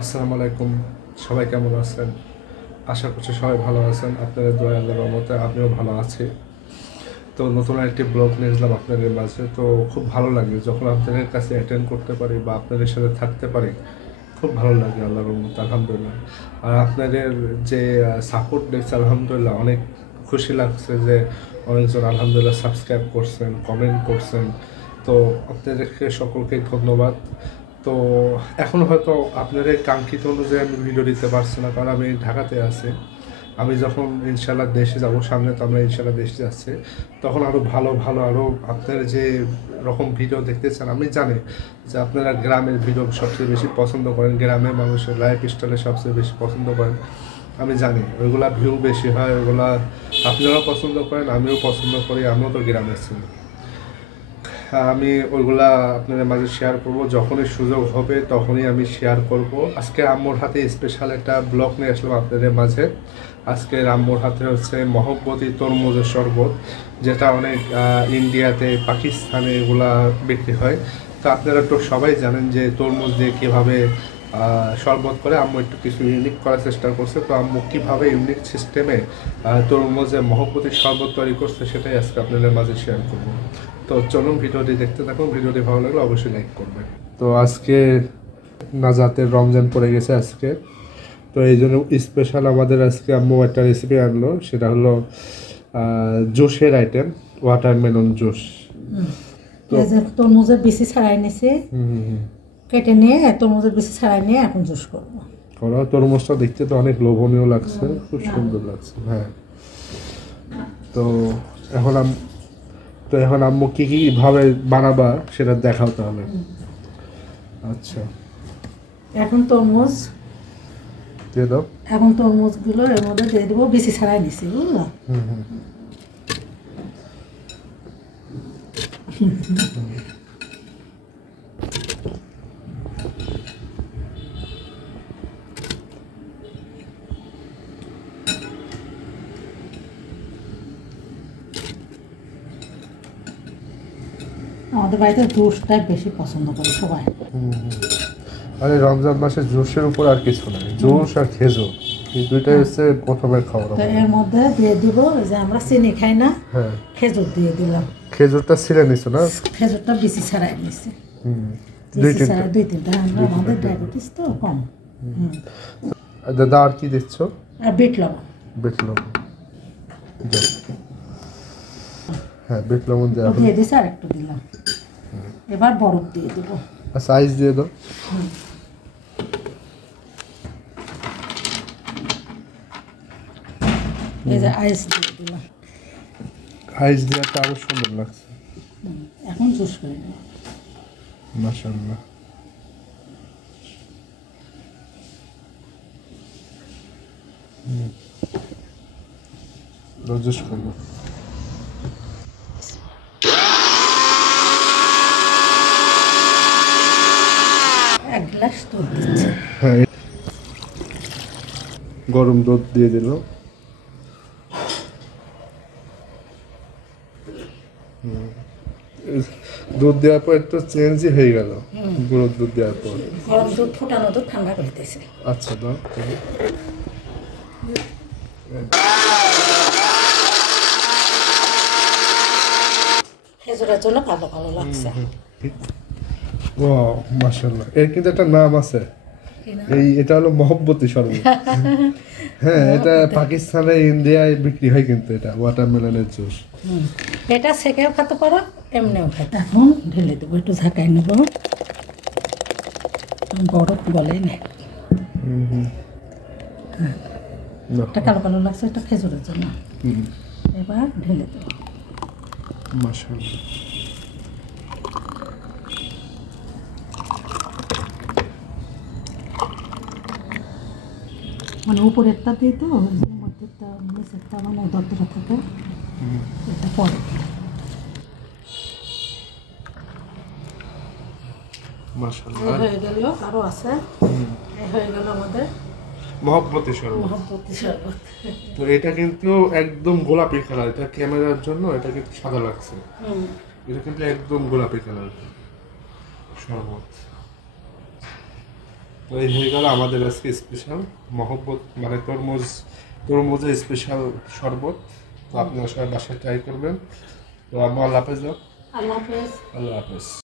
আসসালামু আলাইকুম। সবাই কেমন আছেন? আশা করছি সবাই ভালো আছেন। আপনাদের দোয়া আল্লাহর রহমতে আমিও ভালো আছি। তো নতুন একটি ব্লগ নিয়ে আসলাম আপনাদের মাঝে। তো খুব ভালো লাগে যখন আপনাদের কাছে অ্যাটেন্ড করতে পারি বা আপনাদের সাথে থাকতে পারি, খুব ভালো লাগে আল্লাহর রহমতে, আলহামদুলিল্লাহ। আর আপনাদের যে সাপোর্ট দেখছে আলহামদুলিল্লাহ, অনেক খুশি লাগছে যে অনেকজন আলহামদুলিল্লাহ সাবস্ক্রাইব করছেন, কমেন্ট করছেন। তো আপনাদেরকে সকলকে ধন্যবাদ। তো এখন হয়তো আপনাদের কাঙ্ক্ষিত অনুযায়ী আমি ভিডিও দিতে পারছি না, কারণ আমি ঢাকাতে আছি। আমি যখন ইনশাল্লাহ দেশে যাব, সামনে তো আমরা ইনশাল্লাহ দেশে যাচ্ছি, তখন আরও ভালো ভালো আরও আপনারা যে রকম ভিডিও দেখতে চান আমি জানি যে আপনারা গ্রামের ভিডিও সবচেয়ে বেশি পছন্দ করেন, গ্রামের মানুষের লাইফ স্টাইলে সবচেয়ে বেশি পছন্দ করেন। আমি জানি ওইগুলা ভিউ বেশি হয়, ওইগুলা আপনারাও পছন্দ করেন, আমিও পছন্দ করি, আমিও তো গ্রামের ছিলাম। আমি ওইগুলা আপনাদের মাঝে শেয়ার করব, যখনই সুযোগ হবে তখনই আমি শেয়ার করব। আজকে আম্মুর হাতে স্পেশাল একটা ব্লগ নিয়ে আসলাম আপনাদের মাঝে। আজকে আম্মুর হাতে হচ্ছে মহব্বতী তরমুজের শরবত, যেটা অনেক ইন্ডিয়াতে, পাকিস্তানে এগুলা বিক্রি হয়। তো আপনারা তো সবাই জানেন যে তরমুজ দিয়ে কীভাবে শরবত করে। আম্মু একটু কিছু ইউনিক করার চেষ্টা করছে। তো আম্মু কীভাবে ইউনিক সিস্টেমে তরমুজের মহব্বতীর শরবত তৈরি করছে সেটাই আজকে আপনাদের মাঝে শেয়ার করব। তো চলুন ভিডিওটি দেখতে থাকুন। ভিডিওটি ভালো লাগলে অবশ্যই লাইক করবেন। তো আজকে নাজাতের রমজান পড়ে গেছে আজকে, তো এই জন্য স্পেশাল আমাদের আজকে আম্মু একটা রেসিপি আনলো, সেটা হলো জুসের আইটেম, ওয়াটারমেলন জুস। তো তরমুজের বিচি ছাড়াই নিয়েছি, কেটে নিয়ে তরমুজের বিচি ছাড়াই নিয়ে এখন জুস করবো। তরমুজটা দেখতে তো অনেক লোভনীয় লাগছে, খুব সুন্দর লাগছে। হ্যাঁ, তো এখন এখন আম্মু কি কি ভাবে বানাবা সেটা দেখাও তাহলে। আচ্ছা, এখন তরমুজ দিয়ে দাও। এখন তরমুজগুলো এর মধ্যে দিয়ে দেবো, বিচি ছাড়াই নিছি, বুঝলো? আমাদের বাড়িতে জুসটাই বেশি পছন্দ করে সবাই। আরে রমজান মাসে জুসের উপর আর কিছু নাই, জুস আর খেজুর, এই দুইটাই হচ্ছে প্রথমের খাওয়ার। তো এর মধ্যে দিয়ে দিব, এই যে আমরা চিনি খাই না, হ্যাঁ, খেজুর দিয়ে দিলাম। খেজুরটা ছিঁড়ে নিছো না? খেজুরটা বিচি ছাড়াই নিছি, দুই বিচি ছাড়াই দুই তিনটা। আমাদের ডায়াবেটিস তো কম। দাদা আর কি দিচ্ছ? আর বিট লবণ। বিট লবণ, হ্যাঁ বিট লবণ দিয়ে দিছি, আর একটু দিলাম। এবার বরফ দিয়ে দিব। আচ্ছা, আইস দিয়ে দাও। এই যে আইস দিয়ে দিলাম। আইস দেওয়াটা আরো সুন্দর লাগছে। এখন জুস করে নেব। মাশাআল্লাহ। জুস করবো। এক গ্লাস দুধ দিচ্ছি। হ্যাঁ, গরম দুধ দিয়ে দিল। দুধ দেওয়ার পর একটু চেঞ্জই হয়ে গেল, গুঁড়ো দুধ দেওয়ার পর। গরম দুধ, ফুটানো দুধ ঠান্ডা করে দিয়েছি। আচ্ছা, দাও। খেজুরের জন্য ভালো ভালো লাগছে। ও মাশাআল্লাহ, এর কিন্তু একটা নাম আছে, এটা হলো মহব্বতী শরবত। হ্যাঁ, এটা পাকিস্তানে, ইন্ডিয়ায় বিক্রি হয় কিন্তু এটা ওয়াটারমেলনের জুস। এটা সেকেও খেতে পারো, এমনিও খেতে। এখন ঢেলে দেবো, একটু ঝাঁকাই নেব, বরফ গলে নেই। এটা কালো কালো লাগছে, এটা খেজুরের জন্য। এবার ঢেলে দেবো। মাশাআল্লাহ, মানে উপরেরটা দিয়ে তো মধ্যেরটা নিচেরটা মানে দরদরা থাকে, এটা পরে। মাশাআল্লাহ, হয়ে গেল, আরও আছে। হয়ে গেল আমাদের মহব্বতী শরবত। মহব্বতী শরবত। তো এটা কিন্তু একদম গোলাপি কালার, এটা ক্যামেরার জন্য এটা কিন্তু সাদা লাগছে, এটা কিন্তু একদম গোলাপি কালার শরবত। তো এই হয়ে গেল আমাদের আজকে স্পেশাল মহব্বত মানে তরমুজের স্পেশাল শরবত। তো আপনারা সবাই বাসায় ট্রাই করবেন। তো আল্লাহ হাফেজ দাও। আল্লাহ হাফেজ। আল্লাহ হাফেজ।